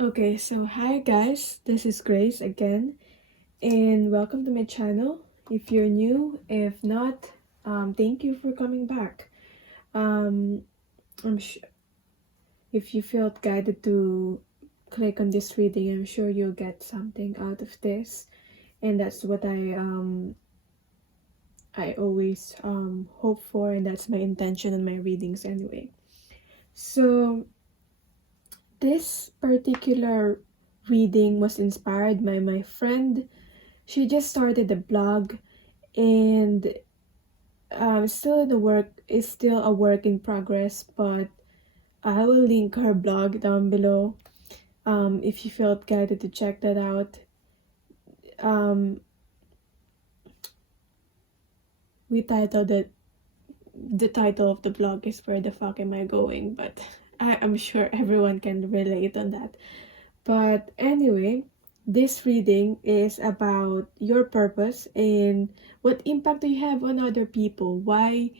Okay, so hi guys, this is Grace again, and welcome to my channel. If you're new, if not, thank you for coming back. Um, I'm sure if you felt guided to click on this reading, I'm sure you'll get something out of this, and that's what I always hope for, and that's my intention in my readings anyway. So this particular reading was inspired by my friend. She just started a blog, and still in the work is still a work in progress, but I will link her blog down below if you felt guided to check that out. um we titled it, the title of the blog is Where the Fuck Am I Going, but I'm sure everyone can relate on that. But anyway, this reading is about your purpose and what impact do you have on other people. Why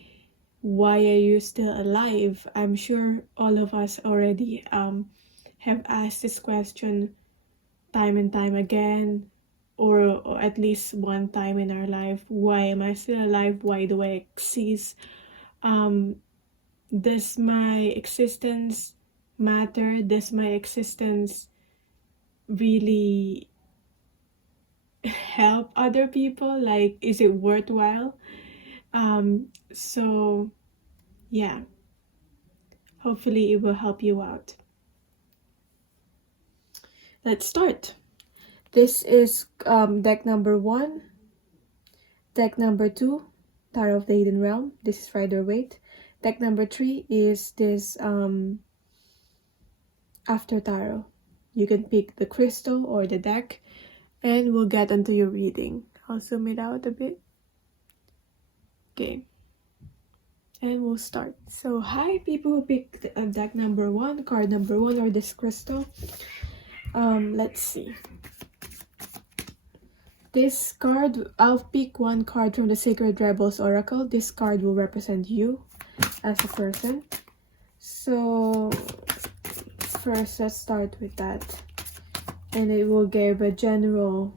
are you still alive? I'm sure all of us already have asked this question time and time again, or at least one time in our life. Why am I still alive? Why do I exist? um does my existence matter? Does my existence really help other people? Like, is it worthwhile? So yeah, hopefully it will help you out. Let's start. This is deck number 1. Deck number 2, Tarot of the Hidden Realm. This is Rider Waite. Deck number 3 is this After Tarot. You can pick the crystal or the deck, and we'll get into your reading. I'll zoom it out a bit. Okay. And we'll start. So hi people who picked deck number 1, card number 1, or this crystal. Let's see. This card, I'll pick one card from the Sacred Rebels Oracle. This card will represent you as a person. So first, let's start with that. And it will give a general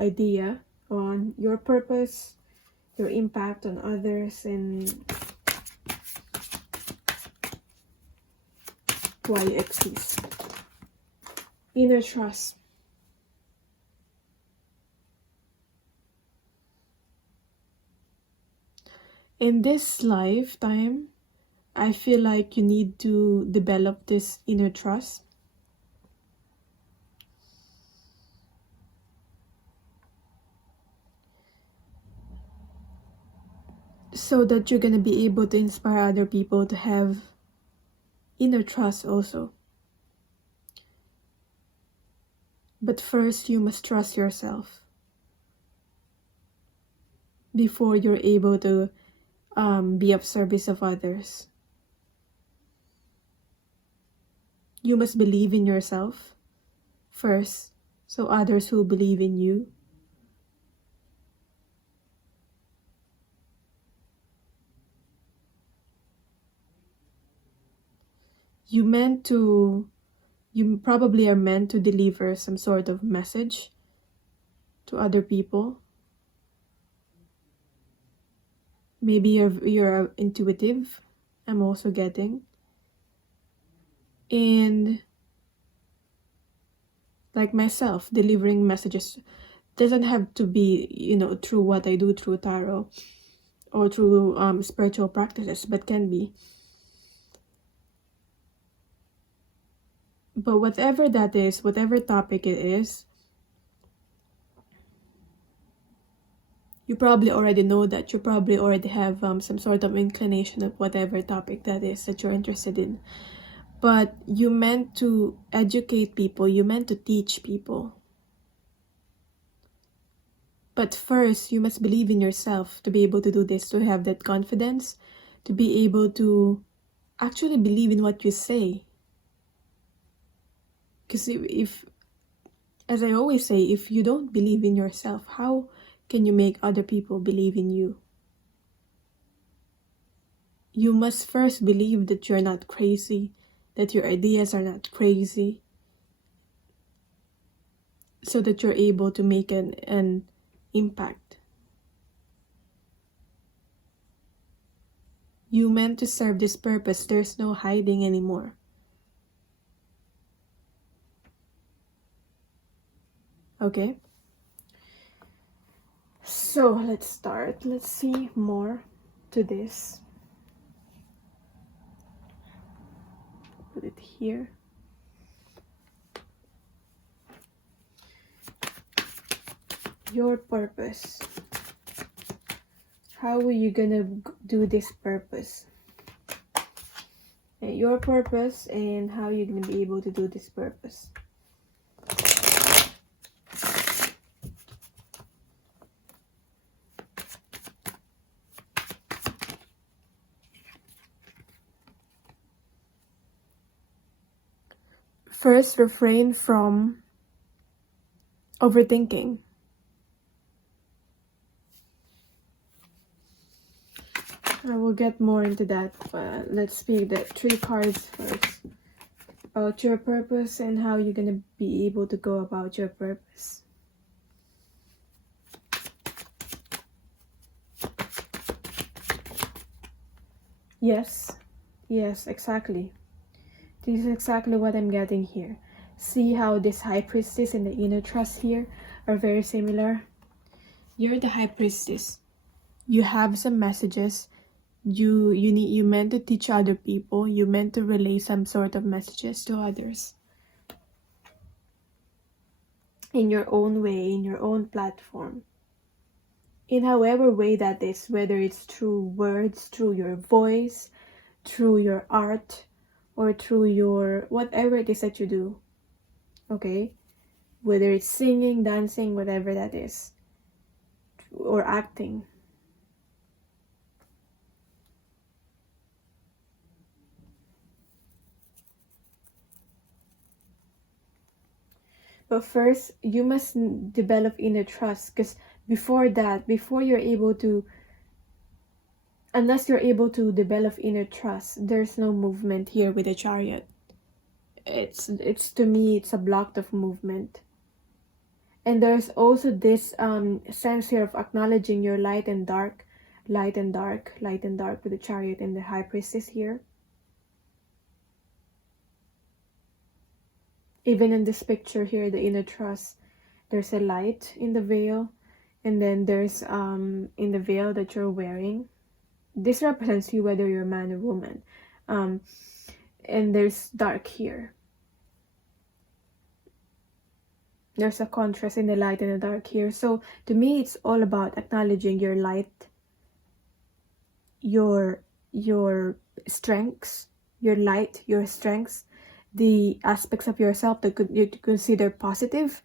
idea on your purpose, your impact on others, and why you exist. Inner trust. In this lifetime, I feel like you need to develop this inner trust. So that you're going to be able to inspire other people to have inner trust also. But first, you must trust yourself before you're able to be of service of others. You must believe in yourself first, so others will believe in you. You probably are meant to deliver some sort of message to other people. Maybe you're intuitive, I'm also getting. And like myself, delivering messages doesn't have to be, through what I do through tarot or through spiritual practices, but can be. But whatever that is, whatever topic it is, you probably already know that. You probably already have some sort of inclination of whatever topic that is that you're interested in. But you meant to educate people, you meant to teach people. But first, you must believe in yourself to be able to do this, to have that confidence, to be able to actually believe in what you say. Because if, as I always say, if you don't believe in yourself, how can you make other people believe in you? you must first believe that you're not crazy, that your ideas are not crazy, so that you're able to make an impact. You meant to serve this purpose. There's no hiding anymore. Okay? So let's start. Let's see more to this. Put it here. Your purpose. How are you gonna do this purpose? Your purpose and how you're gonna be able to do this purpose. First, refrain from overthinking. I will get more into that. Let's speak the 3 cards first. About your purpose and how you're gonna be able to go about your purpose. Yes, exactly. This is exactly what I'm getting here. See how this High Priestess and the Inner Trust here are very similar? You're the High Priestess. You have some messages. You meant to teach other people. You meant to relay some sort of messages to others. In your own way, in your own platform. In however way that is, whether it's through words, through your voice, through your art, or through your whatever it is that you do. Okay? Whether it's singing, dancing, whatever that is. Or acting. But first, you must develop inner trust, because before that, before you're able to, unless you're able to develop inner trust, there's no movement here with the Chariot. It's to me, it's a block of movement. And there's also this sense here of acknowledging your light and dark, light and dark, light and dark with the Chariot and the High Priestess here. Even in this picture here, the inner trust, there's a light in the veil, and then there's in the veil that you're wearing. This represents you whether you're a man or woman. And there's dark here. There's a contrast in the light and the dark here. So to me, it's all about acknowledging your light, your strengths, your light, your strengths, the aspects of yourself that you consider positive,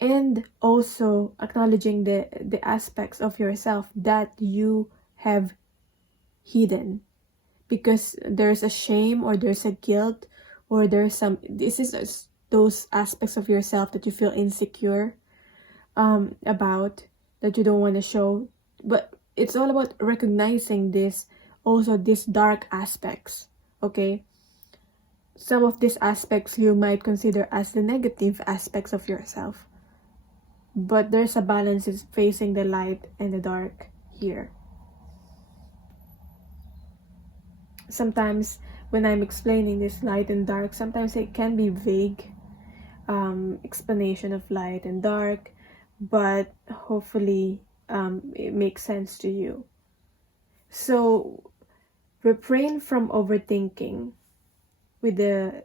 and also acknowledging the aspects of yourself that you have hidden, because there's a shame or there's a guilt or there's some, this is those aspects of yourself that you feel insecure about, that you don't want to show. But it's all about recognizing this, also these dark aspects. Okay, some of these aspects you might consider as the negative aspects of yourself, but there's a balance is facing the light and the dark here. Sometimes when I'm explaining this light and dark, sometimes it can be vague explanation of light and dark, but hopefully it makes sense to you. So refrain from overthinking with the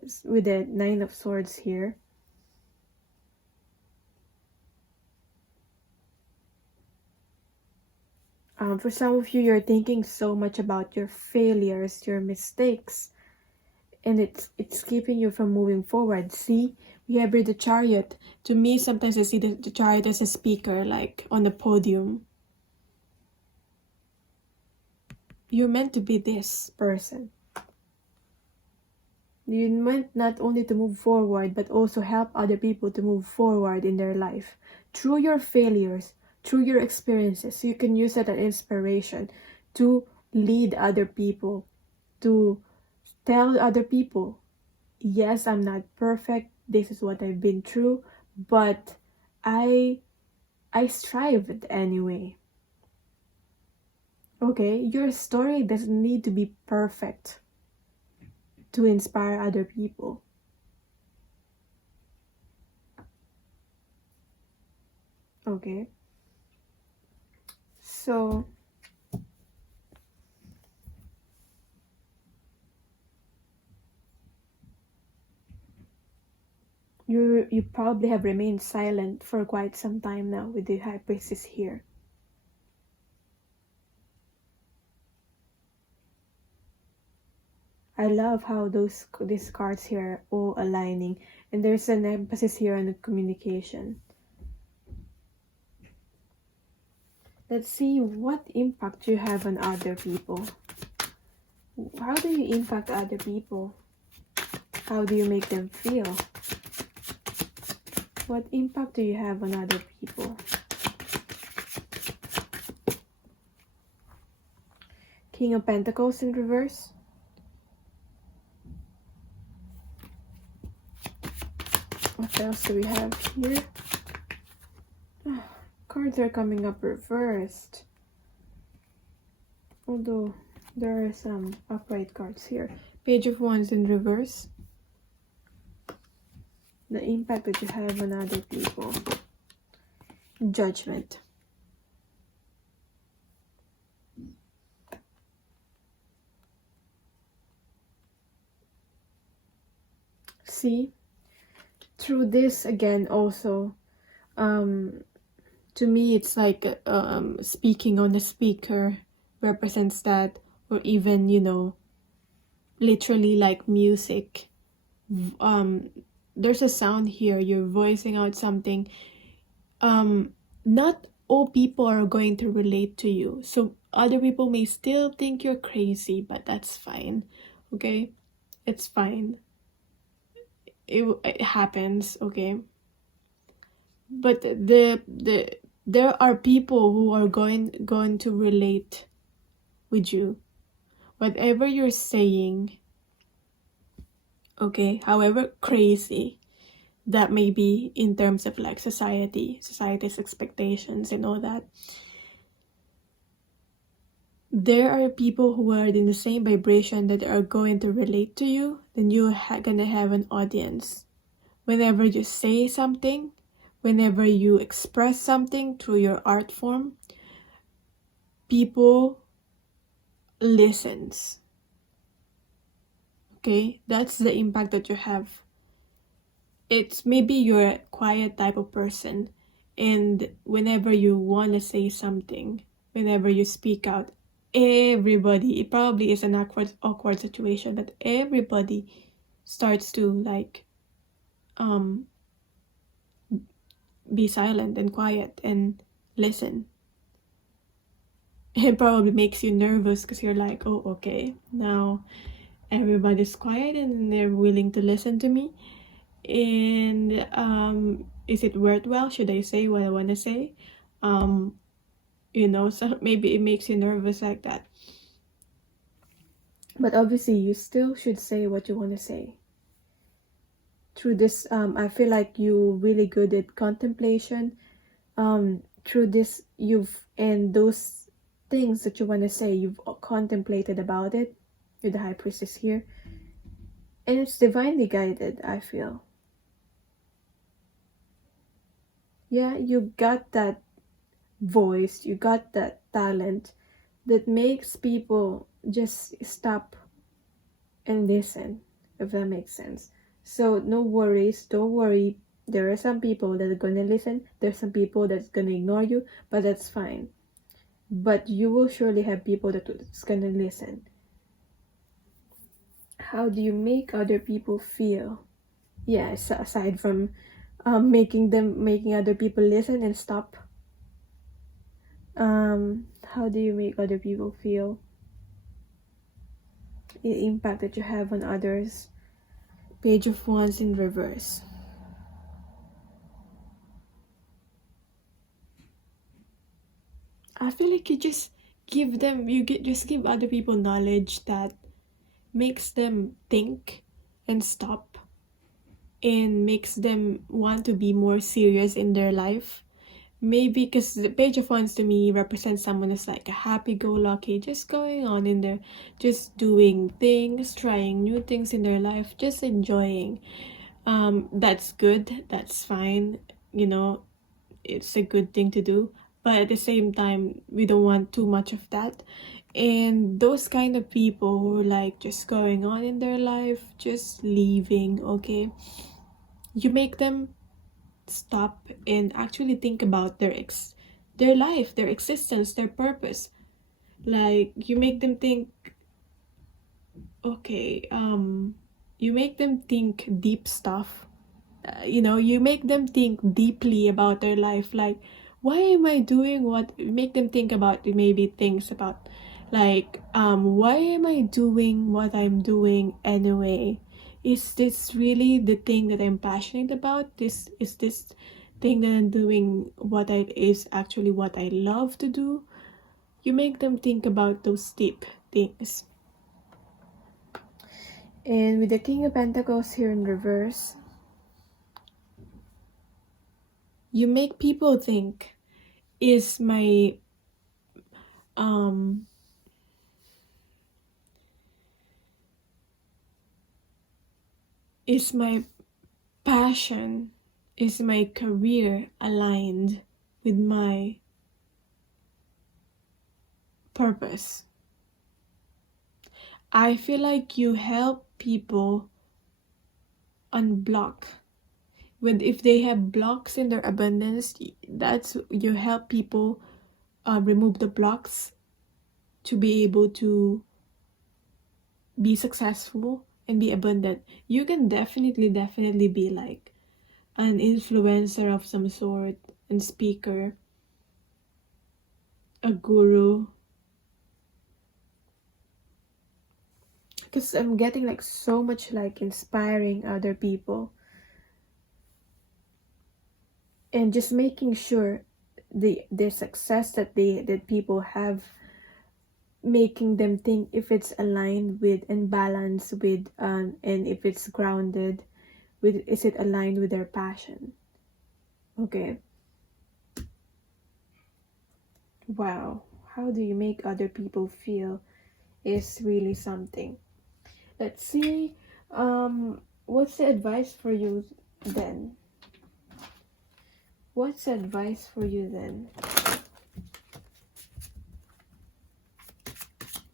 9 of Swords here. For some of you, you're thinking so much about your failures, your mistakes, and it's keeping you from moving forward. See, we have the Chariot. To me, sometimes I see the Chariot as a speaker, like on the podium. You're meant to be this person. You're meant not only to move forward, but also help other people to move forward in their life. Through your failures, through your experiences, you can use that as inspiration to lead other people to tell other people, yes, I'm not perfect, this is what I've been through, but I strive anyway. Okay, your story doesn't need to be perfect to inspire other people. Okay, so you probably have remained silent for quite some time now with the High Priestess here. I love how these cards here are all aligning, and there's an emphasis here on the communication. Let's see what impact you have on other people. How do you impact other people? How do you make them feel? What impact do you have on other people? King of Pentacles in reverse. What else do we have here? Oh, cards are coming up reversed. Although there are some upright cards here. Page of Wands in reverse. The impact that you have on other people. Judgment. See? Through this again also, to me it's like speaking on the speaker represents that, or even, you know, literally like music. There's a sound here, you're voicing out something. Not all people are going to relate to you, so other people may still think you're crazy, but that's fine. Okay, it's fine. It happens. Okay, but there are people who are going to relate with you, whatever you're saying. Okay, however crazy that may be in terms of like society's expectations and all that, there are people who are in the same vibration that are going to relate to you. Then you're gonna have an audience. Whenever you say something, whenever you express something through your art form, people listens. Okay, that's the impact that you have. It's maybe you're a quiet type of person, and whenever you want to say something, whenever you speak out, everybody, it probably is an awkward situation, but everybody starts to like be silent and quiet and listen. It probably makes you nervous because you're like, oh, okay, now everybody's quiet and they're willing to listen to me. And is it worthwhile? Should I say what I want to say? You know, so maybe it makes you nervous like that. But obviously you still should say what you want to say. Through this, I feel like you're really good at contemplation. Through this, and those things that you want to say, you've contemplated about it with the High Priestess here. And it's divinely guided, I feel. Yeah, you got that voice, you got that talent that makes people just stop and listen, if that makes sense. So no worries, don't worry. There are some people that are gonna listen, there's some people that's gonna ignore you, but that's fine. But you will surely have people that's gonna listen. How do you make other people feel? Yes, aside from making other people listen and stop. How do you make other people feel? The impact that you have on others. Page of Wands in reverse. I feel like you just give other people knowledge that makes them think and stop, and makes them want to be more serious in their life. Maybe because the Page of Wands to me represents someone who's like a happy-go-lucky, just going on in there, just doing things, trying new things in their life, just enjoying. That's good, that's fine, you know, it's a good thing to do, but at the same time we don't want too much of that. And those kind of people who are like just going on in their life, just leaving, okay, you make them stop and actually think about their life, their existence, their purpose. Like you make them think, okay, you make them think deep stuff. You know, you make them think deeply about their life, like why am I doing what, make them think about maybe things about like why am I doing what I'm doing anyway? Is this really the thing that I'm passionate about? This thing that I'm doing what I is actually what I love to do? You make them think about those deep things. And with the King of Pentacles here in reverse, you make people think, is my is my passion, is my career aligned with my purpose? I feel like you help people unblock when, if they have blocks in their abundance, that's, you help people remove the blocks to be able to be successful and be abundant. You can definitely be like an influencer of some sort and speaker, a guru, because I'm getting like so much like inspiring other people and just making sure the success that people have, making them think if it's aligned with and balanced with and if it's grounded with, is it aligned with their passion? Okay. Wow, how do you make other people feel is really something. Let's see, what's the advice for you then? What's the advice for you then?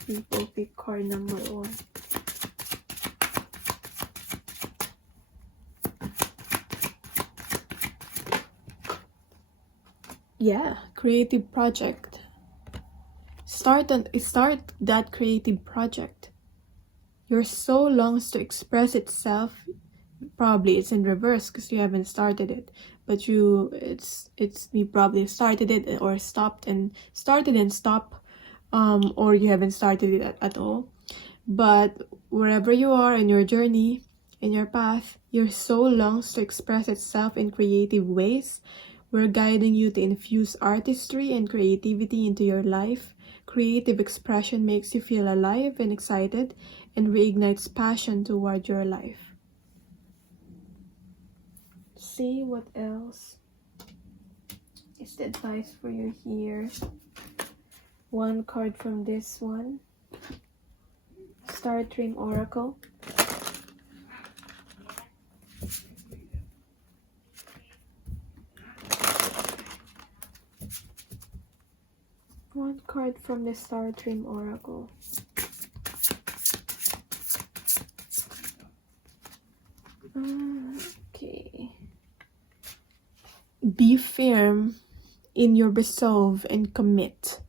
People, pick card number 1. Yeah, creative project. Start that creative project. Your soul longs to express itself. Probably it's in reverse because you haven't started it, but you probably started it or stopped and started and stopped, or you haven't started it at all. But wherever you are in your journey, in your path, your soul longs to express itself in creative ways. We're guiding you to infuse artistry and creativity into your life. Creative expression makes you feel alive and excited and reignites passion toward your life. See what else is the advice for you here. One card from this one. Starstream Oracle. One card from the Starstream Oracle. Okay. Be firm in your resolve and commit.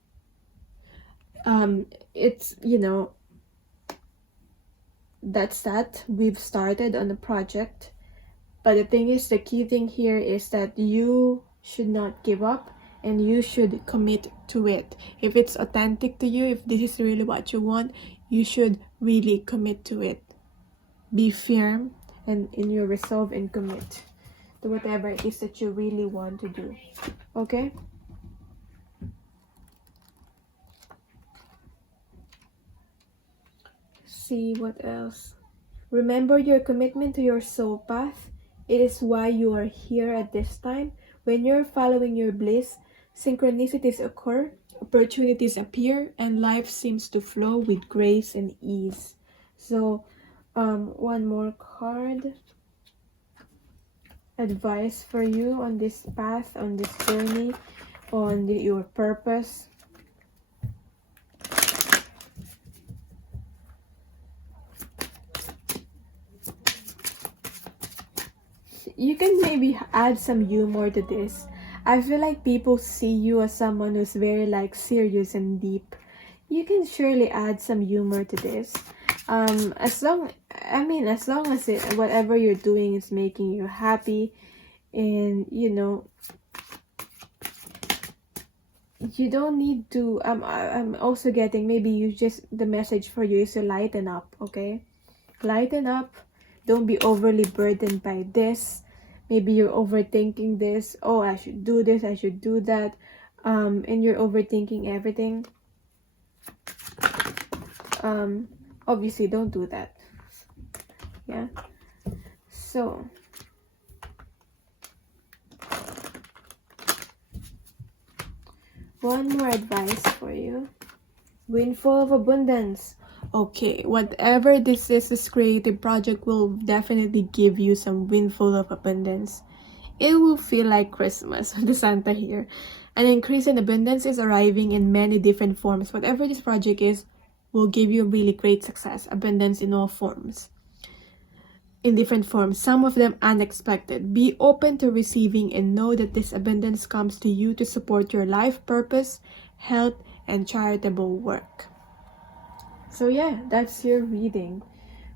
It's, you know, that's that. We've started on the project. But the thing is, the key thing here is that you should not give up and you should commit to it. If it's authentic to you, if this is really what you want, you should really commit to it. Be firm and in your resolve and commit to whatever it is that you really want to do. Okay? see what else. Remember your commitment to your soul path. It is why you are here at this time. When you're following your bliss, synchronicities occur, opportunities appear, and life seems to flow with grace and ease. So, one more card. Advice for you on this path, on this journey, on your purpose. You can maybe add some humor to this. I feel like people see you as someone who's very like serious and deep. You can surely add some humor to this. As long as whatever you're doing is making you happy, and you know, you don't need to. I'm also getting, maybe you just, the message for you is to lighten up. Okay, lighten up. Don't be overly burdened by this. Maybe you're overthinking this. Oh, I should do this, I should do that. And you're overthinking everything. Obviously don't do that. Yeah. So one more advice for you. Windfall of abundance. Okay, whatever this is, this creative project will definitely give you some windfall of abundance. It will feel like Christmas with the Santa here. An increase in abundance is arriving in many different forms. Whatever this project is will give you really great success. Abundance in all forms. In different forms, some of them unexpected. Be open to receiving and know that this abundance comes to you to support your life purpose, health, and charitable work. So yeah, that's your reading.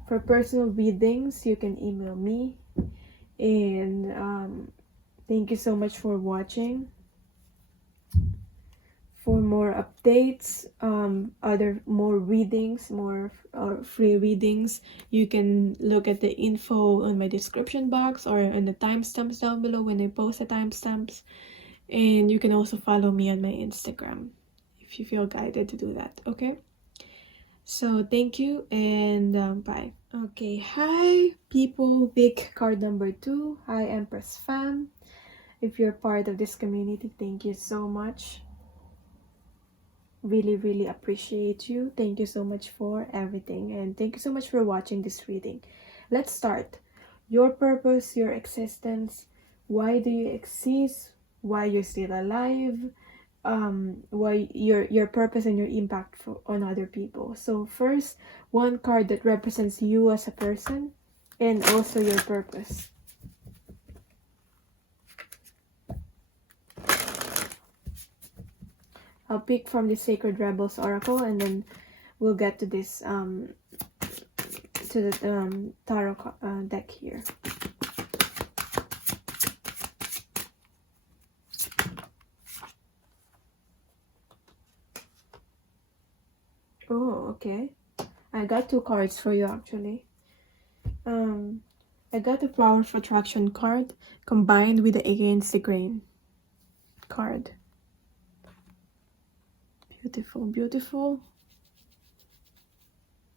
For personal readings, you can email me. And thank you so much for watching. For more updates, more readings, more free readings, you can look at the info on my description box or on the timestamps down below when I post the timestamps. And you can also follow me on my Instagram if you feel guided to do that. Okay, so thank you, and bye. Okay, hi people, big card number 2. Hi Empress fam. If you're part of this community, thank you so much. Really appreciate you. Thank you so much for everything, and thank you so much for watching this reading. Let's start. Your purpose, your existence. Why do you exist? Why you're still alive? Why your purpose and your impact on other people. So first, one card that represents you as a person and also your purpose. I'll pick from the Sacred Rebels Oracle, and then we'll get to this to the tarot deck here. Oh, okay. I got 2 cards for you actually. I got the Flower of Attraction card combined with the Against the Grain card. Beautiful.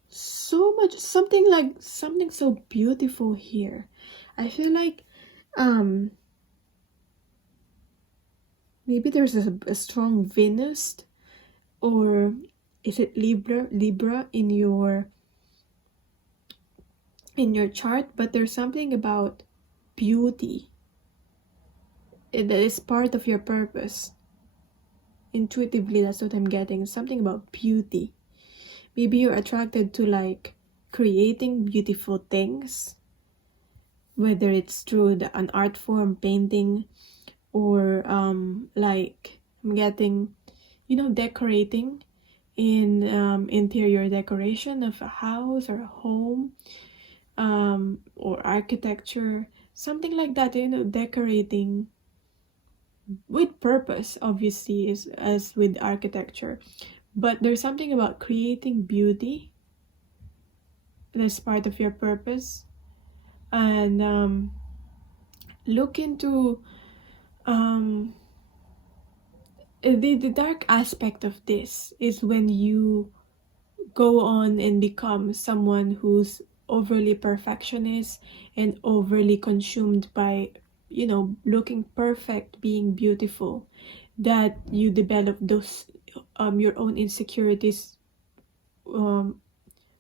So much, something so beautiful here. I feel like maybe there's a strong Venus, or is it Libra in your chart, but there's something about beauty that is part of your purpose. Intuitively, that's what I'm getting. Something about beauty. Maybe you're attracted to like creating beautiful things, whether it's through an art form, painting, or like I'm getting, decorating in interior decoration of a house or a home, or architecture, something like that. Decorating with purpose, obviously, is as with architecture, but there's something about creating beauty that's part of your purpose. And look into the dark aspect of this is when you go on and become someone who's overly perfectionist and overly consumed by, you know, looking perfect, being beautiful, that you develop those your own insecurities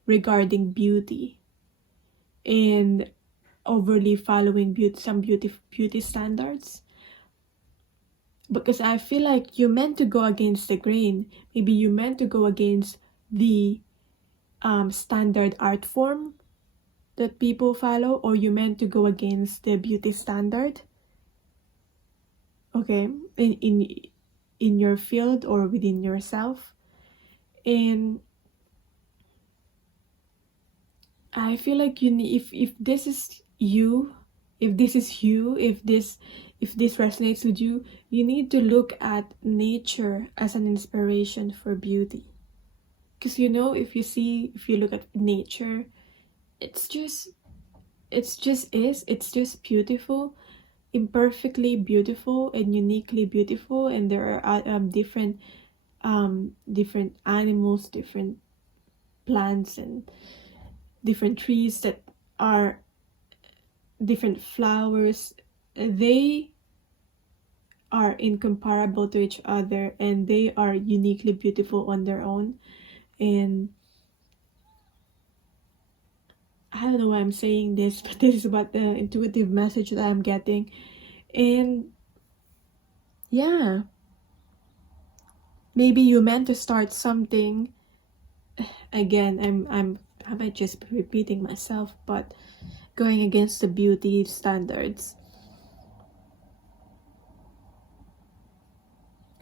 regarding beauty, and overly following beauty standards. Because I feel like you meant to go against the grain. Maybe you meant to go against the standard art form that people follow, or you meant to go against the beauty standard, okay, in your field or within yourself. And I feel like you need, if this is you, if this is you, if this resonates with you, you need to look at nature as an inspiration for beauty. Because, you know, if you look at nature, it's just beautiful, imperfectly beautiful and uniquely beautiful. And there are different animals, different plants, and different trees that are different flowers. They are incomparable to each other, and they are uniquely beautiful on their own. And I don't know why I'm saying this, but this is what the intuitive message that I'm getting. And yeah, maybe you meant to start something. Again, I might just be repeating myself, but going against the beauty standards.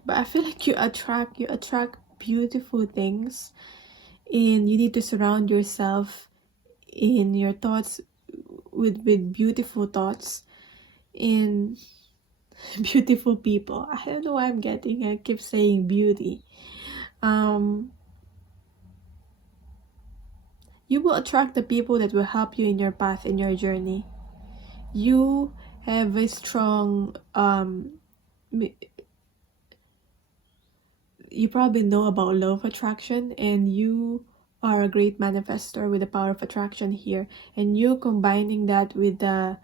But I feel like you attract beautiful things, and you need to surround yourself in your thoughts with beautiful thoughts and beautiful people. I don't know why I keep saying beauty. You will attract the people that will help you in your path, in your journey. You have a strong you probably know about law of attraction, and you are a great manifestor with the power of attraction here. And you combining that with the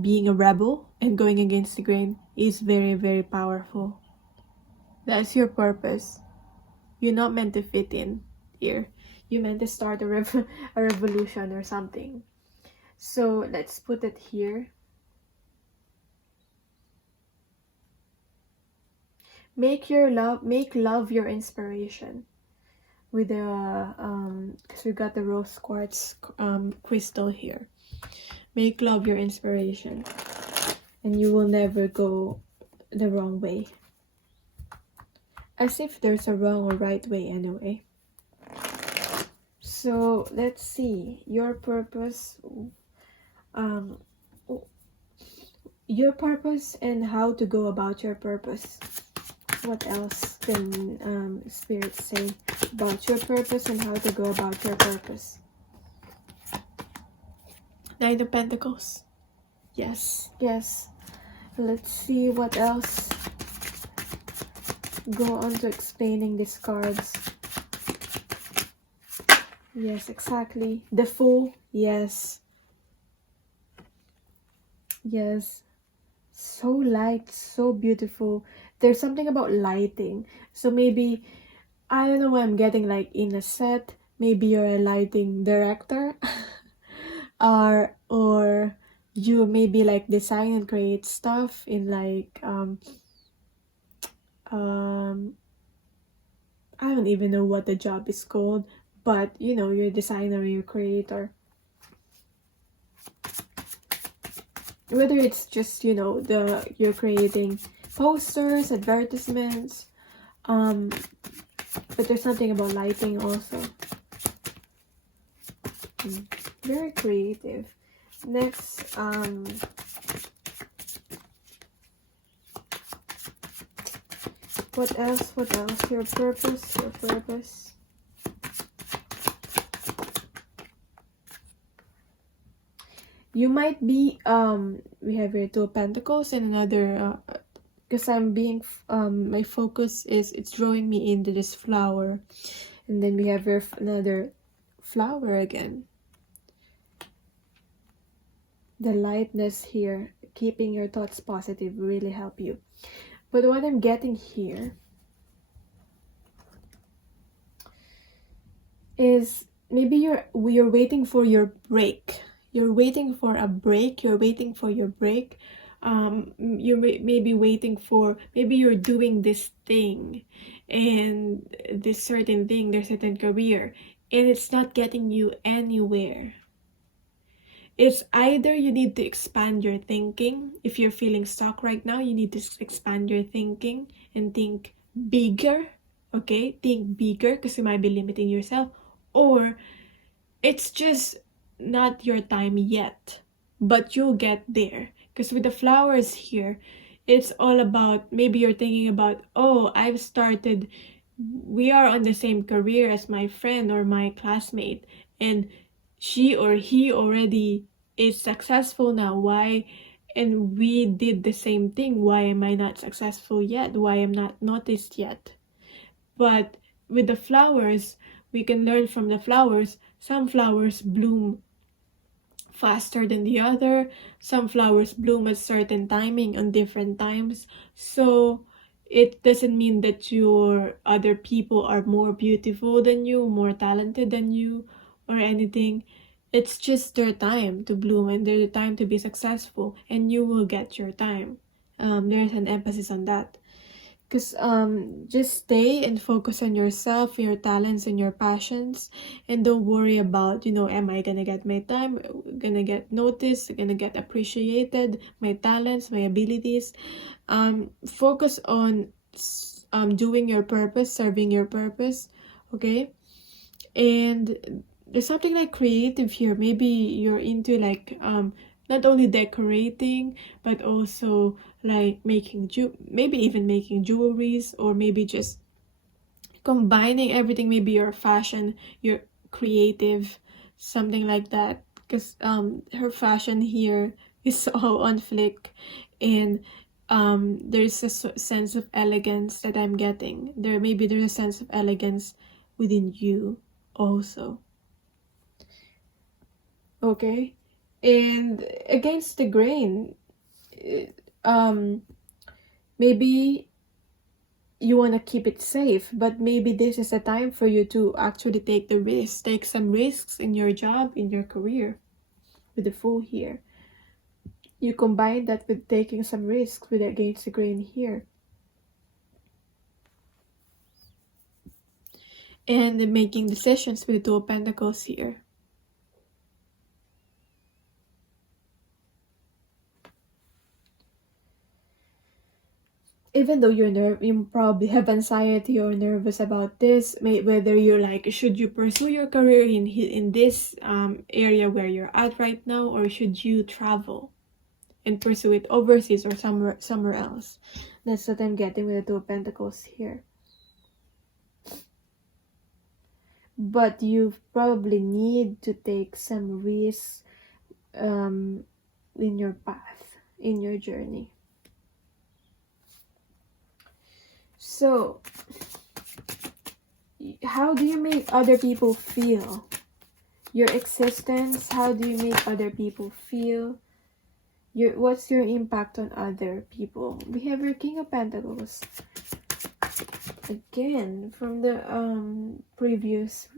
being a rebel and going against the grain is very, very powerful. That's your purpose. You're not meant to fit in here. You meant to start a revolution or something. So let's put it here. Make love your inspiration. With the because we got the rose quartz crystal here. Make love your inspiration, and you will never go the wrong way. As if there's a wrong or right way anyway. So let's see your purpose. Your purpose and how to go about your purpose. What else can Spirit say about your purpose and how to go about your purpose? Nine of Pentacles. Yes. Let's see what else. Go on to explaining these cards. Yes, exactly. The Fool. Yes. So light, so beautiful. There's something about lighting. So maybe, I don't know why I'm getting like in a set. Maybe you're a lighting director. or you maybe like design and create stuff in like I don't even know what the job is called, but you know, you're a designer, you're a creator. Whether it's just, you know, you're creating posters, advertisements, but there's something about lighting also. Very creative. Next, what else? Your purpose. You might be, we have here Two of Pentacles and another, because I'm being, my focus is, it's drawing me into this flower. And then we have another flower again. The lightness here, keeping your thoughts positive, really help you. But what I'm getting here is maybe you're waiting for your break. You're waiting for a break. You're waiting for your break. You may be waiting for, maybe you're doing this thing and this certain thing, this certain career, and it's not getting you anywhere. It's either you need to expand your thinking. If you're feeling stuck right now, you need to expand your thinking and think bigger. Okay, think bigger, because you might be limiting yourself. Or it's just not your time yet, but you'll get there. Because with the flowers here, it's all about, maybe you're thinking about, oh, we are on the same career as my friend or my classmate, and she or he already is successful now. Why? And we did the same thing. Why am I not successful yet? Why am I not noticed yet? But with the flowers, we can learn from the flowers. Some flowers bloom faster than the other. Some flowers bloom at certain timing on different times. So it doesn't mean that your other people are more beautiful than you, more talented than you, or anything. It's just their time to bloom and their time to be successful, and you will get your time. There's an emphasis on that. Because just stay and focus on yourself, your talents and your passions, and don't worry about, am I gonna get my time, gonna get noticed, gonna get appreciated, my talents, my abilities. Focus on doing your purpose, serving your purpose. Okay. And there's something like creative here. Maybe you're into like not only decorating, but also like maybe even making jewelries, or maybe just combining everything. Maybe your fashion, your creative, something like that. Because her fashion here is all on flick, and there's a sense of elegance that I'm getting. There's a sense of elegance within you also. Okay. And against the grain, maybe you want to keep it safe, but maybe this is a time for you to actually take some risks in your job, in your career. With the Fool here, you combine that with taking some risks with against the grain here, and making decisions with the Two of Pentacles here. Even though you probably have anxiety or nervous about this, whether you're like, should you pursue your career in this area where you're at right now, or should you travel and pursue it overseas or somewhere else? That's what I'm getting with the Two of Pentacles here. But you probably need to take some risks in your path, in your journey. So, how do you make other people feel? Your existence, how do you make other people feel? What's your impact on other people? We have your King of Pentacles. Again, from the previous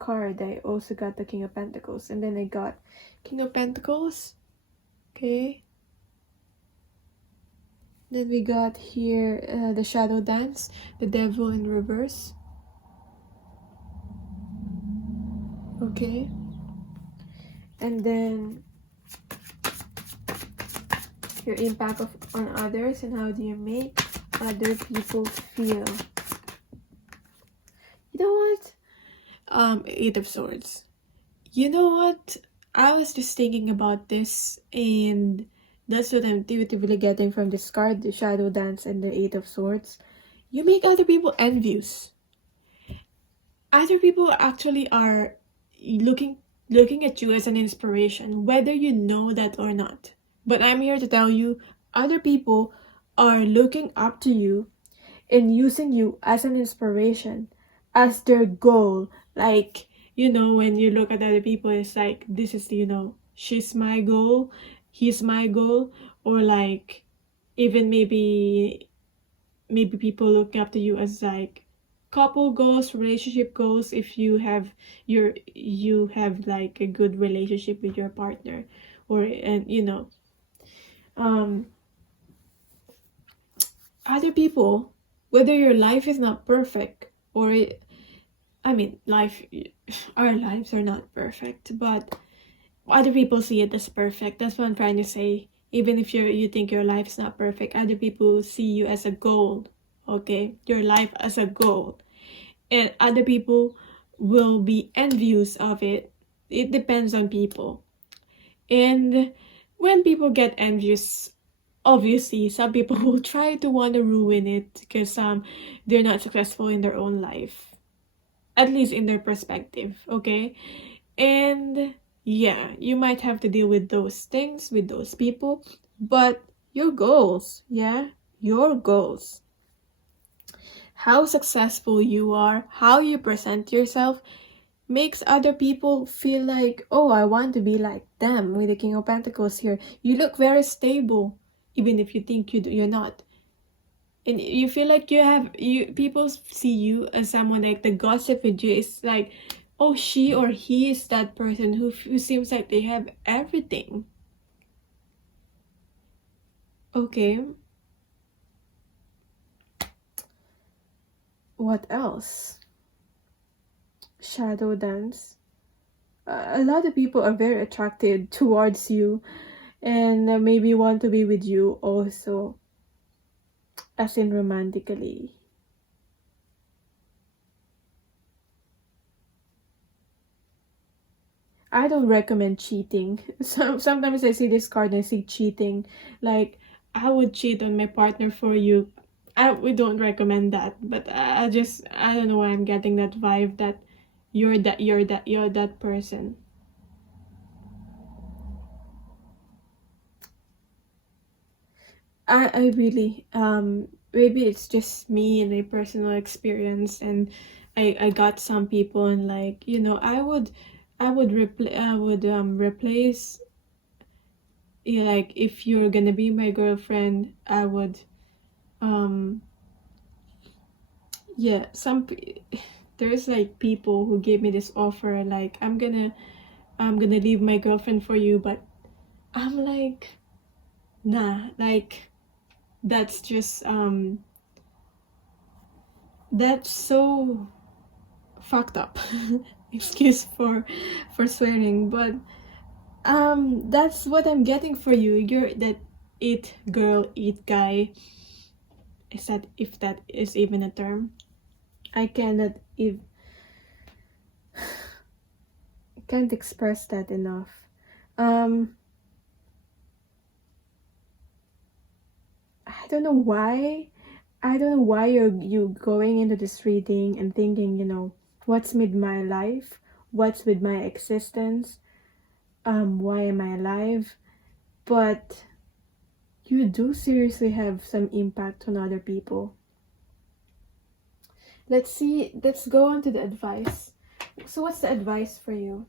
card, I also got the King of Pentacles. And then I got King of Pentacles. Okay. Then we got here the Shadow Dance, the Devil in reverse. Okay. And then your impact on others, and how do you make other people feel? You know what? Eight of Swords. You know what? I was just thinking about this, and that's what I'm intuitively getting from this card, the Shadow Dance and the Eight of Swords. You make other people envious. Other people actually are looking at you as an inspiration, whether you know that or not. But I'm here to tell you, other people are looking up to you and using you as an inspiration, as their goal. Like, you know, when you look at other people, it's like, this is, you know, she's my goal, he's my goal. Or like, even maybe people looking up to you as like couple goals, relationship goals, if you have like a good relationship with your partner. Or, and you know, other people, whether your life is not perfect, or I mean, our lives are not perfect, but other people see it as perfect. That's what I'm trying to say. Even if you think your life is not perfect, other people see you as a goal. Okay, your life as a goal, and other people will be envious of it. It depends on people, and when people get envious, obviously some people will try to want to ruin it because they're not successful in their own life, at least in their perspective. Okay, and yeah, you might have to deal with those things, with those people, but your goals, yeah, your goals, how successful you are, how you present yourself, makes other people feel like, oh, I want to be like them. With the King of Pentacles here, you look very stable, even if you think you're not. And you feel like people see you as someone like the gossip with you. It's like, oh, she or he is that person who seems like they have everything. Okay. What else? Shadow dance. A lot of people are very attracted towards you, and maybe want to be with you also, as in romantically. I don't recommend cheating. Sometimes I see this card and I see cheating. Like, I would cheat on my partner for you. We don't recommend that. But I don't know why I'm getting that vibe that you're that person. I really, maybe it's just me and my personal experience, and I got some people, and like, you know, I would replace, yeah, like, if you're gonna be my girlfriend, I would, yeah, there's like people who gave me this offer, like, I'm gonna leave my girlfriend for you, but I'm like, nah, like, that's just, that's so fucked up. Excuse for swearing, but that's what I'm getting for you. You're that it girl, it guy. Is that, if that is even a term? I cannot even can't express that enough. I don't know why. You going into this reading and thinking, you know, what's with my life? What's with my existence? Why am I alive? But you do seriously have some impact on other people. Let's go on to the advice. So what's the advice for you?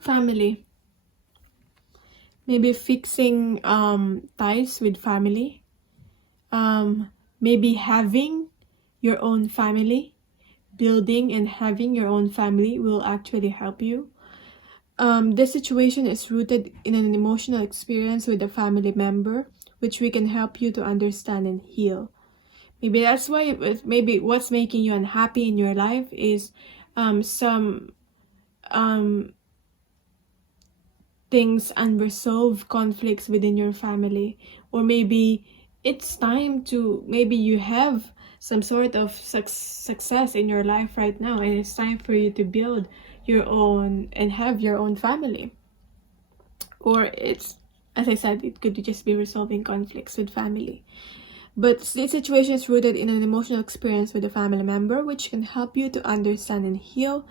Family. Maybe fixing ties with family. Maybe having your own family. Building and having your own family will actually help you. This situation is rooted in an emotional experience with a family member, which we can help you to understand and heal. Maybe that's why maybe what's making you unhappy in your life is some things, unresolved conflicts within your family. Or maybe it's time to, maybe you have some sort of success in your life right now, and it's time for you to build your own and have your own family. Or it's, as I said, it could just be resolving conflicts with family. But this situation is rooted in an emotional experience with a family member, which can help you to understand and heal.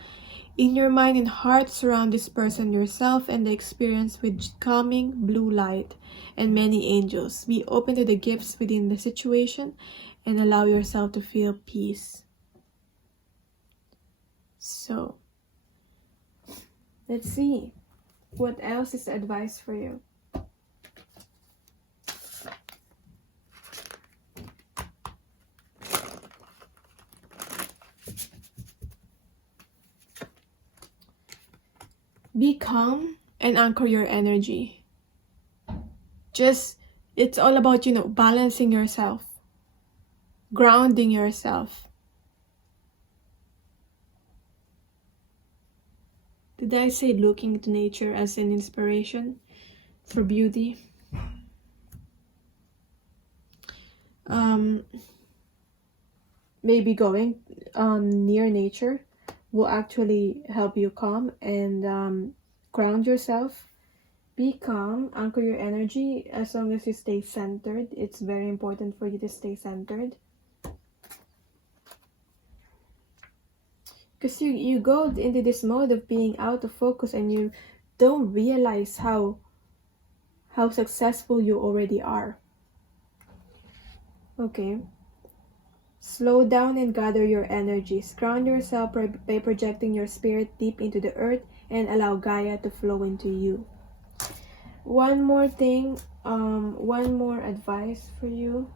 In your mind and heart, surround this person, yourself, and the experience with calming blue light and many angels. Be open to the gifts within the situation and allow yourself to feel peace. So, let's see. What else is advice for you? Be calm and anchor your energy. It's all about, balancing yourself, grounding yourself. Did I say looking to nature as an inspiration for beauty? Maybe going near nature will actually help you calm and ground yourself. Be calm, anchor your energy. As long as you stay centered, it's very important for you to stay centered. Because you go into this mode of being out of focus and you don't realize how successful you already are. Okay. Slow down and gather your energies. Ground yourself by projecting your spirit deep into the earth and allow Gaia to flow into you. One more thing, one more advice for you.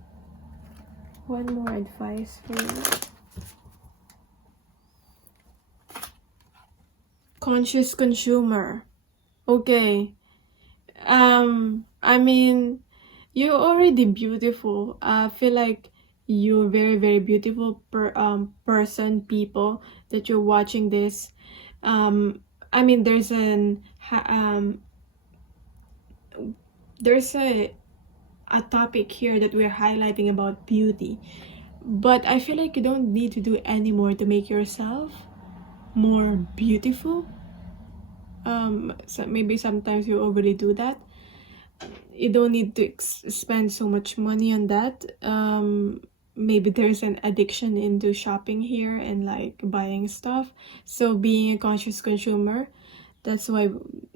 Conscious consumer. Okay. I mean, you're already beautiful. I feel like you're very, very beautiful people that you're watching this. I mean, there's a topic here that we're highlighting about beauty, but I feel like you don't need to do any more to make yourself more beautiful. So maybe sometimes you already do that. You don't need to spend so much money on that. Maybe there's an addiction into shopping here and like buying stuff. So being a conscious consumer, that's why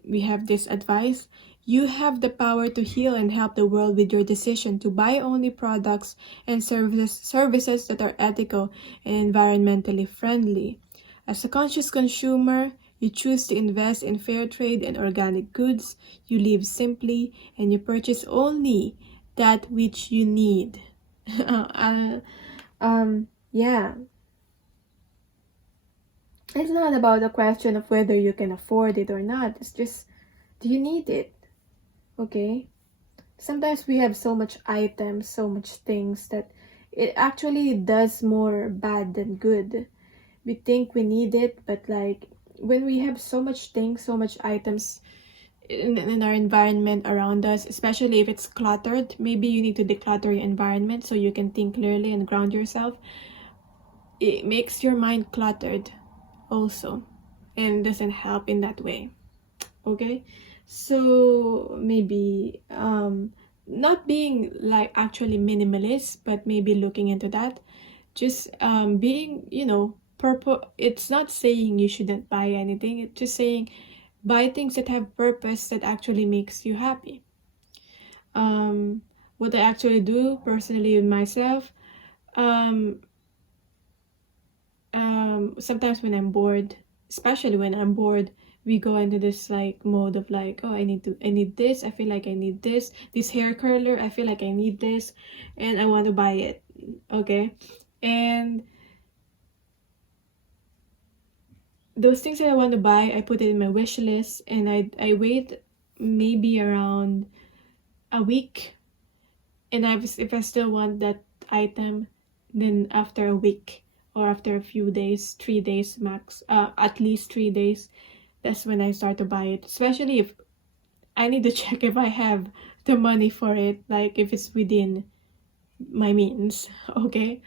we have this advice. You have the power to heal and help the world with your decision to buy only products and services that are ethical and environmentally friendly. As a conscious consumer, you choose to invest in fair trade and organic goods. You live simply and you purchase only that which you need. Yeah. It's not about a question of whether you can afford it or not. It's just, do you need it? Okay? Sometimes we have so much items, so much things that it actually does more bad than good. We think we need it, but like when we have so much things, so much items in our environment around us, especially if it's cluttered, maybe you need to declutter your environment so you can think clearly and ground yourself. It makes your mind cluttered also and doesn't help in that way. Okay, so maybe not being like actually minimalist, but maybe looking into that, just being, it's not saying you shouldn't buy anything. It's just saying buy things that have purpose that actually makes you happy. What I actually do personally with myself, sometimes when I'm bored, especially when I'm bored, we go into this like mode of like, oh, I need this, I feel like I need this hair curler, I feel like I need this and I want to buy it. Okay, and those things that I want to buy, I put it in my wish list and I wait maybe around a week, and if I still want that item, then after a week or after a few days, 3 days max, at least 3 days, that's when I start to buy it. Especially if I need to check if I have the money for it, like if it's within my means. Okay,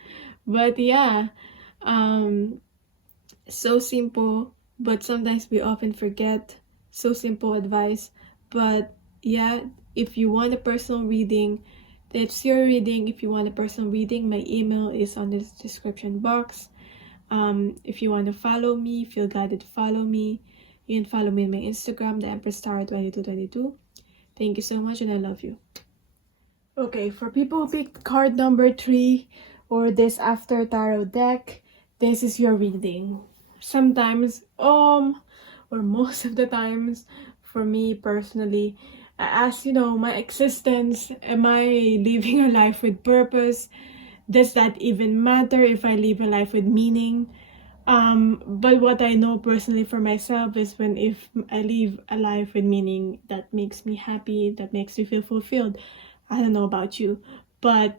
but yeah, so simple, but sometimes we often forget. So simple advice, but yeah, if you want a personal reading, It's your reading. If you want a personal reading, my email is on the description box. If you want to follow me, feel guided to follow me, you can follow me on my Instagram, the Empress Star 2222. Thank you so much, and I love you. Okay, for people who picked card number 3 or this after tarot deck, this is your reading. Sometimes, or most of the times, for me personally, I ask, my existence, am I living a life with purpose? Does that even matter if I live a life with meaning? But what I know personally for myself is if I live a life with meaning, that makes me happy, that makes me feel fulfilled. I don't know about you, but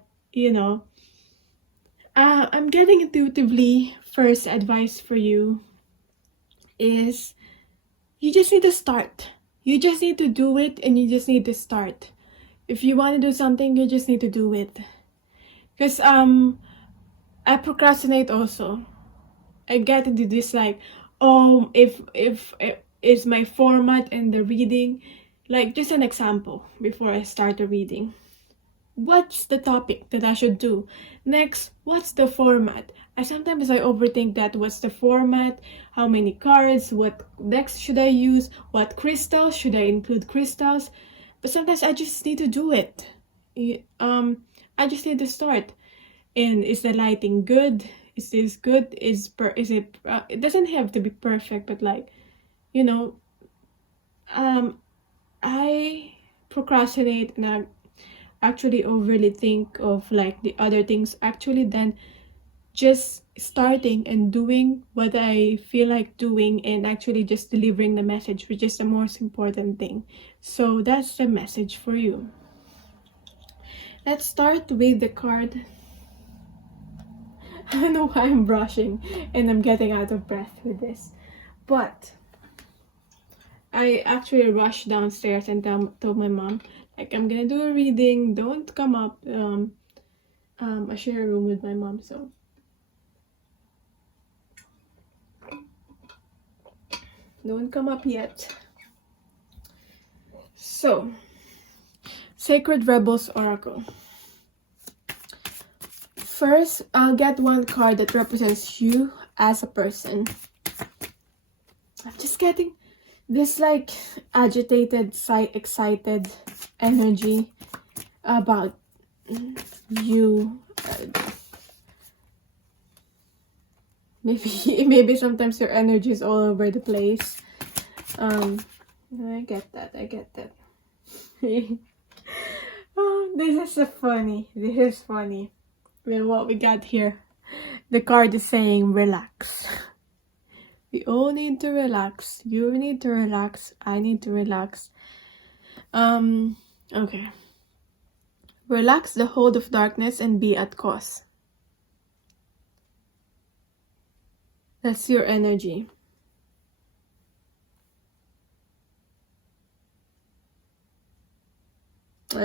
I'm getting intuitively. First advice for you is you just need to start. You just need to do it, and you just need to start. If you want to do something, you just need to do it. Because I procrastinate also. I get into this like, if is my format in the reading, like just an example before I start the reading. What's the topic that I should do? Next, what's the format? Sometimes I overthink that. What's the format? How many cards? What decks should I use? What crystals? Should I include crystals? But sometimes I just need to do it. I just need to start. And is the lighting good? Is this good? Is it? It doesn't have to be perfect, but I procrastinate and I actually overly think of like the other things actually than just starting and doing what I feel like doing and actually just delivering the message, which is the most important thing. So that's the message for you. Let's start with the card. I don't know why I'm brushing and I'm getting out of breath with this, but I actually rushed downstairs and told my mom, like, I'm gonna do a reading, don't come up. I share a room with my mom, so don't come up yet. So, Sacred Rebels Oracle. First, I'll get one card that represents you as a person. I'm just getting this like agitated, excited energy about you. Maybe sometimes your energy is all over the place. I get that. Oh, this is funny. Well, what we got here, the card is saying relax. We all need to relax. You need to relax. I need to relax. Okay. Relax the hold of darkness and be at cause. That's your energy.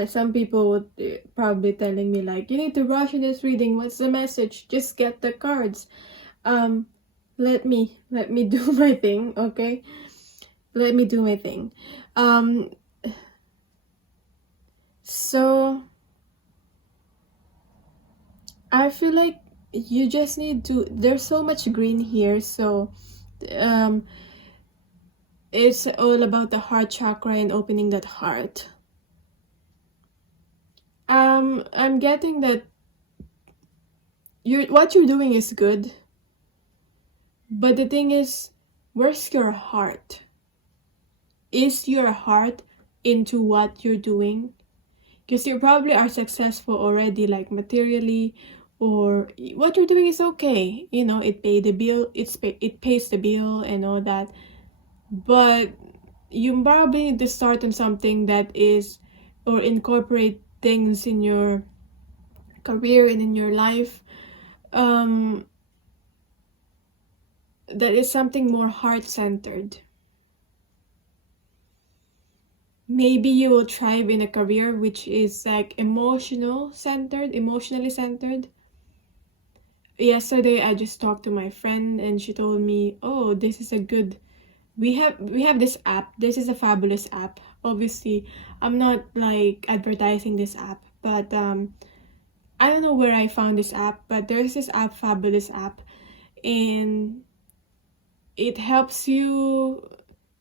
Some people would probably telling me like, you need to rush in this reading. What's the message? Just get the cards. Let me do my thing, okay? Let me do my thing. So I feel like you just need to, there's so much green here, so it's all about the heart chakra and opening that heart. I'm getting that what you're doing is good, but the thing is, where's your heart? Is your heart into what you're doing? Because you probably are successful already, like materially, or what you're doing is okay. It pays the bill, it pays the bill and all that. But you probably need to start on something that is, or incorporate things in your career and in your life that is something more heart-centered. Maybe you will thrive in a career which is like emotionally centered. Yesterday I just talked to my friend and she told me, oh, this is a good, we have this app. This is a fabulous app. Obviously I'm not like advertising this app, but I don't know where I found this app, but there's this app, Fabulous app, and it helps you,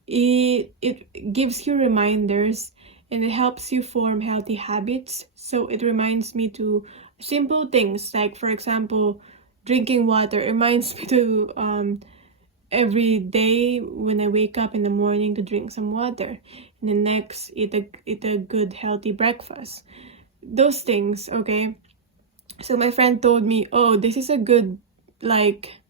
it gives you reminders, and it helps you form healthy habits. So it reminds me to simple things, like for example, drinking water. It reminds me to every day when I wake up in the morning to drink some water, and the next eat a good healthy breakfast. Those things, okay? So my friend told me, oh, this is a good, like,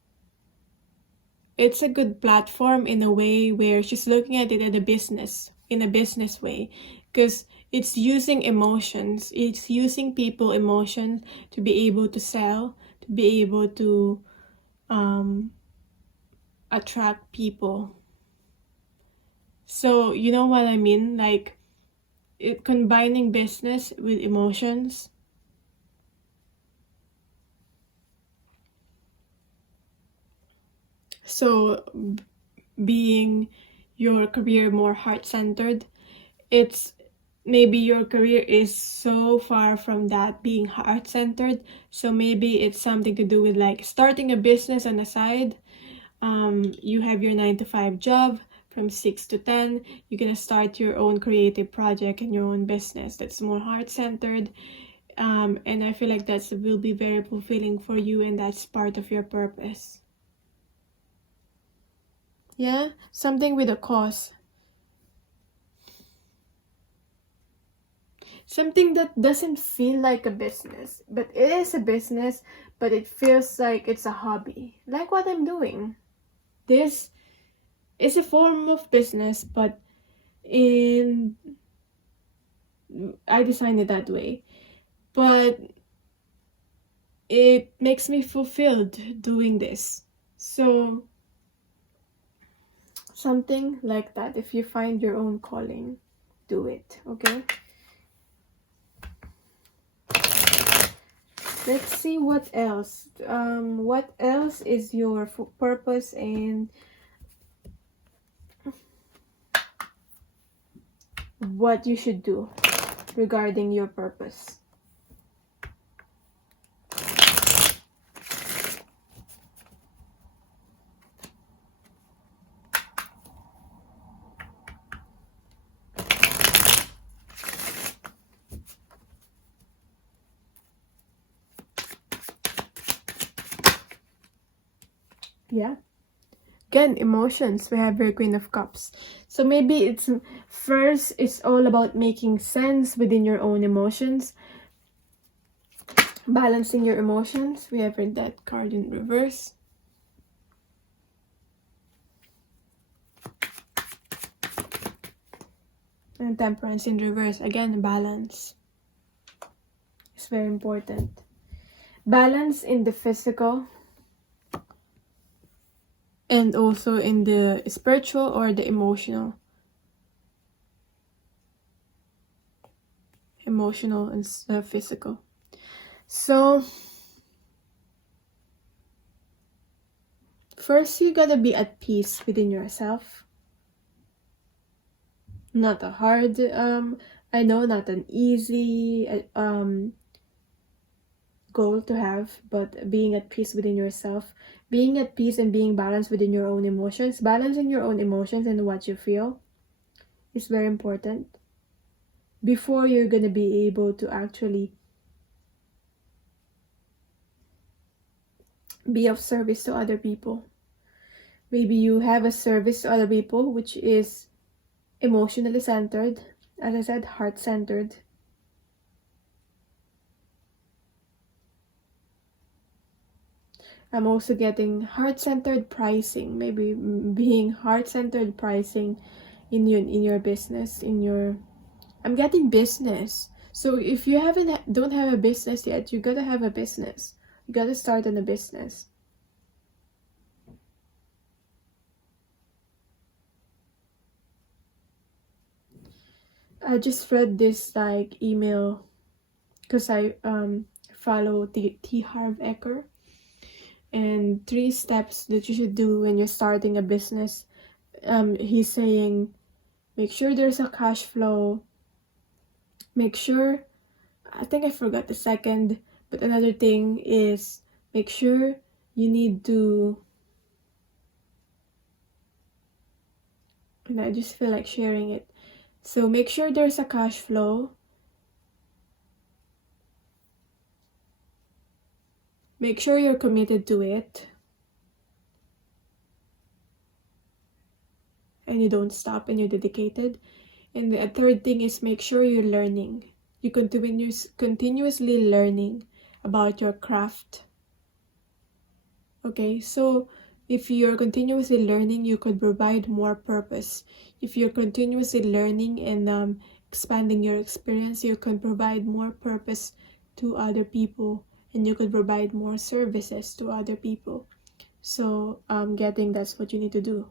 it's a good platform in a way where she's looking at it in a business way, because it's using emotions, it's using people emotions to be able to sell, to be able to attract people. So you know what I mean, like combining business with emotions. So being your career more heart-centered, it's maybe your career is so far from that being heart-centered, so maybe it's something to do with like starting a business on the side. You have your 9 to 5 job from 6 to 10. You're gonna start your own creative project and your own business that's more heart-centered, and I feel like that will be very fulfilling for you, and that's part of your purpose. Yeah, something with a cause. Something that doesn't feel like a business, but it is a business, but it feels like it's a hobby. Like what I'm doing. This is a form of business, but in I designed it that way. But it makes me fulfilled doing this. So something like that. If you find your own calling, do it, okay? Let's see what else. What else is your purpose, and what you should do regarding your purpose. Yeah. Again, emotions. We have your Queen of Cups. So maybe it's first, it's all about making sense within your own emotions. Balancing your emotions. We have that card in reverse. And Temperance in reverse. Again, balance. It's very important. Balance in the physical, and also in the spiritual or the emotional and physical. So first, you gotta be at peace within yourself. Not a hard, I know, not an easy goal to have, but being at peace within yourself, being at peace and being balanced within your own emotions, balancing your own emotions and what you feel is very important before you're gonna be able to actually be of service to other people. Maybe you have a service to other people which is emotionally centered, as I said, heart-centered. I'm also getting heart-centered pricing. Maybe being heart-centered pricing in your business, I'm getting business. So if you don't have a business yet, you gotta have a business. You gotta start on a business. I just read this like email because I follow T. Harv Eker, and 3 steps that you should do when you're starting a business. He's saying, make sure there's a cash flow. Make sure I think I forgot the second, but another thing is make sure you need to, and I just feel like sharing it. So make sure there's a cash flow. Make sure you're committed to it. And you don't stop and you're dedicated. And the third thing is make sure you're learning. You continuously learning about your craft. Okay, so if you're continuously learning, you could provide more purpose. If you're continuously learning and expanding your experience, you can provide more purpose to other people, and you could provide more services to other people. So getting that's what you need to do.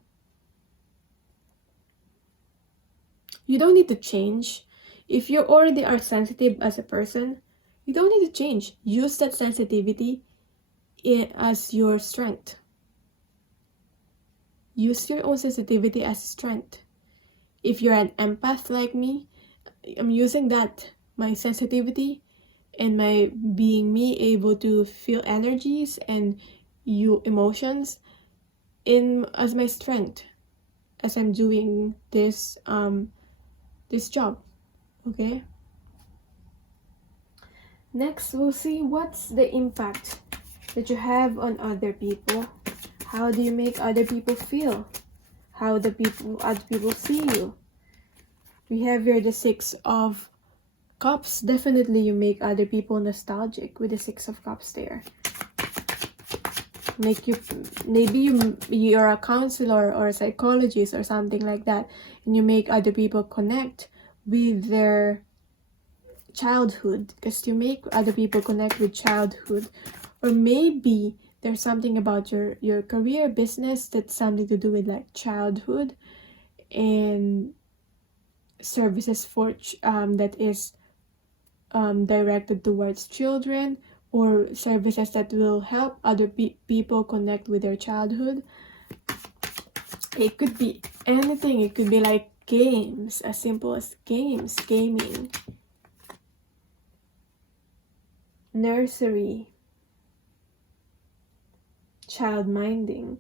You don't need to change. If you already are sensitive as a person, you don't need to change. Use that sensitivity as your strength. Use your own sensitivity as strength. If you're an empath like me, I'm using that, my sensitivity and my being me, able to feel energies and emotions as my strength as I'm doing this job. Okay, next we'll see what's the impact that you have on other people. How do you make other people feel? How other people see you? We have here the Six of Cups. Definitely you make other people nostalgic with the Six of Cups there. Maybe you're a counselor or a psychologist or something like that, and you make other people connect with their childhood, because you make other people connect with childhood. Or maybe there's something about your career, business, that's something to do with like childhood and services for that is directed towards children, or services that will help other people connect with their childhood. It could be anything. It could be like games, as simple as games, gaming, nursery, child minding.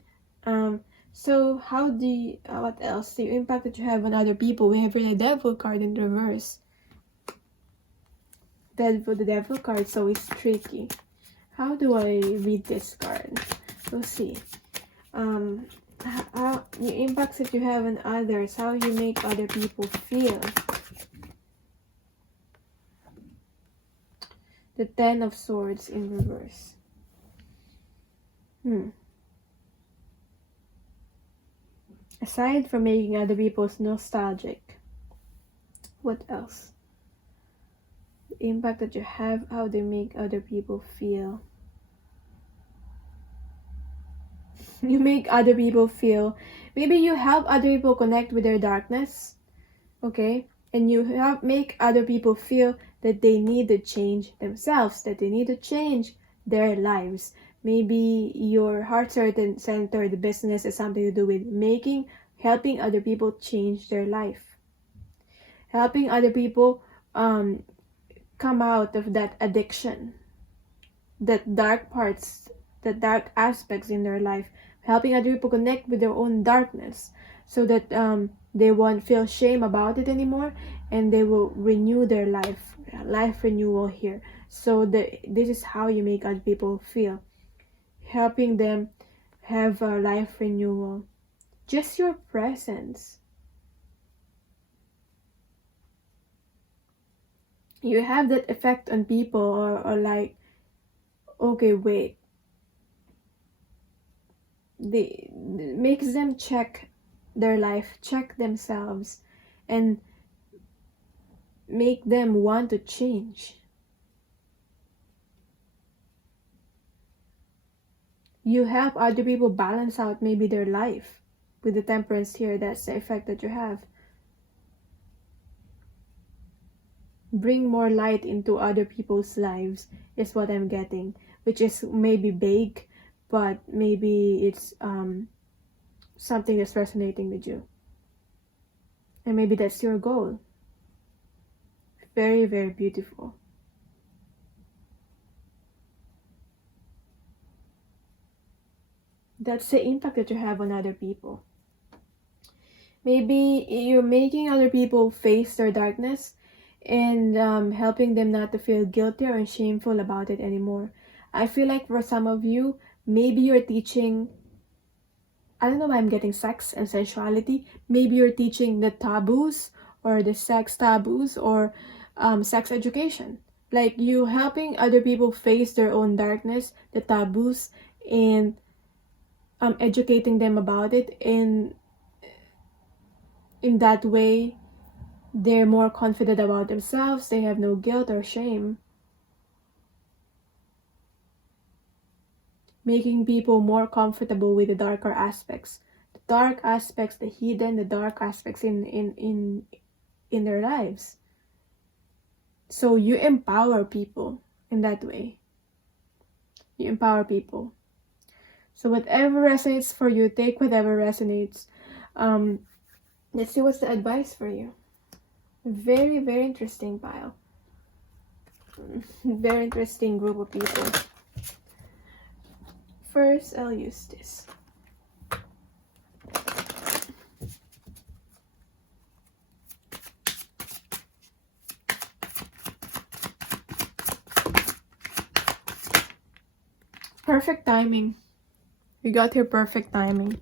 So how do you, what else? The impact that you have on other people. We have the Devil card in reverse. The Devil card, so it's tricky. How do I read this card? We'll see. How the impacts that you have on others, how you make other people feel. The Ten of Swords in reverse. Aside from making other people nostalgic, what else? The impact that you have, how they make other people feel. You make other people feel, maybe you help other people connect with their darkness, okay? And you make other people feel that they need to change themselves, that they need to change their lives. Maybe your heart-centered business is something to do with helping other people change their life. Helping other people come out of that addiction, that dark parts, the dark aspects in their life. Helping other people connect with their own darkness, so that they won't feel shame about it anymore, and they will renew their life renewal here. So this is how you make other people feel, helping them have a life renewal. Just your presence. You have that effect on people, or like, okay, wait, makes them check their life, check themselves, and make them want to change. You help other people balance out maybe their life with the Temperance here. That's the effect that you have. Bring more light into other people's lives is what I'm getting, which is maybe vague, but maybe it's something that's resonating with you, and maybe that's your goal. Very, very beautiful. That's the impact that you have on other people. Maybe you're making other people face their darkness and helping them not to feel guilty or shameful about it anymore. I feel like for some of you, maybe you're teaching, I don't know why I'm getting sex and sensuality. Maybe you're teaching the taboos or the sex taboos or sex education. Like you helping other people face their own darkness, the taboos, and educating them about it. And in that way, they're more confident about themselves. They have no guilt or shame. Making people more comfortable with the darker aspects. The dark aspects, the hidden, the dark aspects in their lives. So you empower people in that way. You empower people. So whatever resonates for you, take whatever resonates. Let's see what's the advice for you. Very, very interesting pile. Very interesting group of people. First, I'll use this. Perfect timing. You got here perfect timing.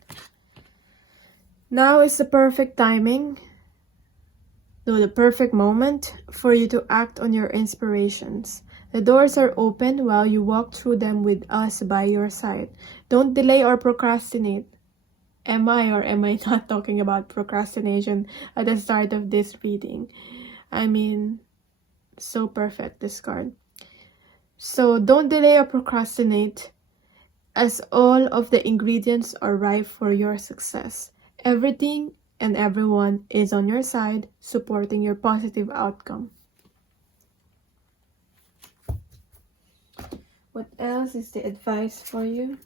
Now is the perfect timing. No, the perfect moment for you to act on your inspirations. The doors are open while you walk through them with us by your side. Don't delay or procrastinate. Am I or am I not talking about procrastination at the start of this reading? I mean, so perfect, this card. So don't delay or procrastinate, as all of the ingredients are ripe for your success. Everything and everyone is on your side, supporting your positive outcome. What else is the advice for you?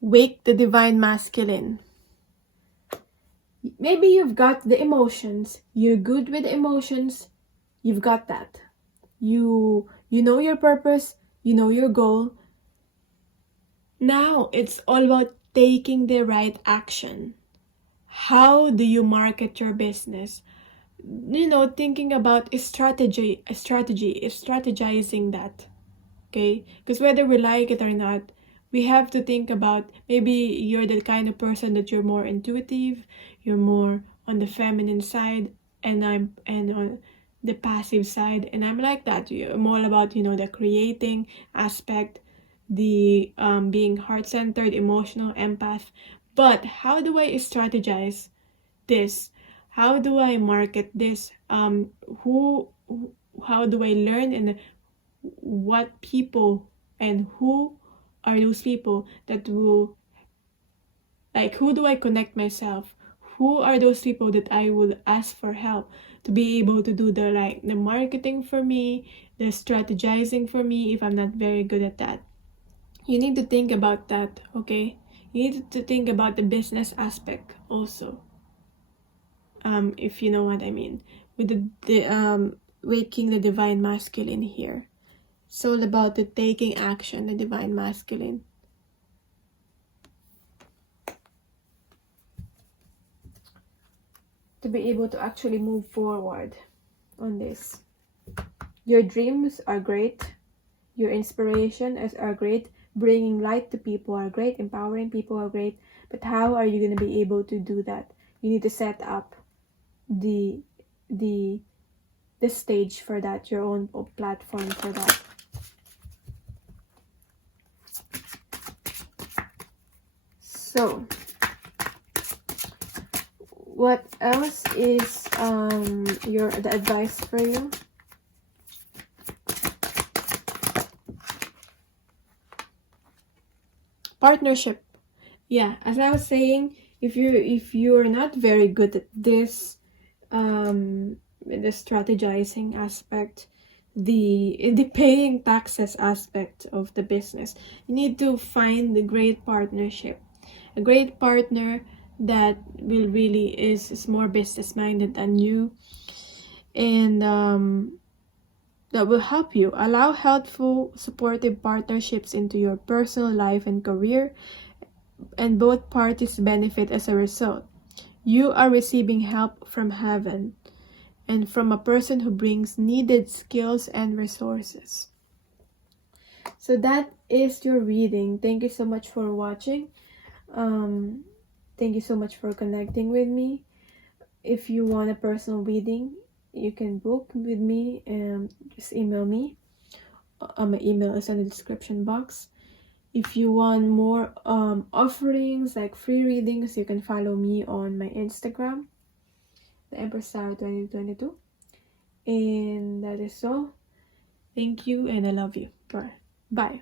Wake the divine masculine. Maybe you've got the emotions. You're good with emotions. You've got that. You know your purpose. You know your goal. Now it's all about taking the right action. How do you market your business? Thinking about strategizing that. Okay? Because whether we like it or not, we have to think about, maybe you're the kind of person that you're more intuitive, you're more on the feminine side, and I'm on the passive side, and I'm like that. I'm all about, the creating aspect, the being heart-centered, emotional, empath. But how do I strategize this? How do I market this? How do I learn, and what people and who are those people that will, like, who do I connect myself? Who are those people that I would ask for help to be able to do the marketing for me, the strategizing for me if I'm not very good at that? You need to think about that, okay? You need to think about the business aspect also. If you know what I mean. With the waking the divine masculine here. It's all about the taking action, the divine masculine. To be able to actually move forward on this. Your dreams are great. Your inspiration are great. Bringing light to people are great. Empowering people are great. But how are you going to be able to do that? You need to set up the stage for that, your own platform for that. So, what else is the advice for you? Partnership. Yeah, as I was saying, if you're not very good at this, the strategizing aspect, the paying taxes aspect of the business, you need to find a great partnership, a great partner that will really is more business minded than you, and that will help you. Allow helpful, supportive partnerships into your personal life and career, and both parties benefit as a result. You are receiving help from heaven and from a person who brings needed skills and resources. So that is your reading. Thank you so much for watching. Thank you so much for connecting with me. If you want a personal reading, you can book with me and just email me. My email is in the description box. If you want more offerings like free readings, you can follow me on my Instagram, the Empress Star 2022. And that is all. Thank you and I love you. Bye.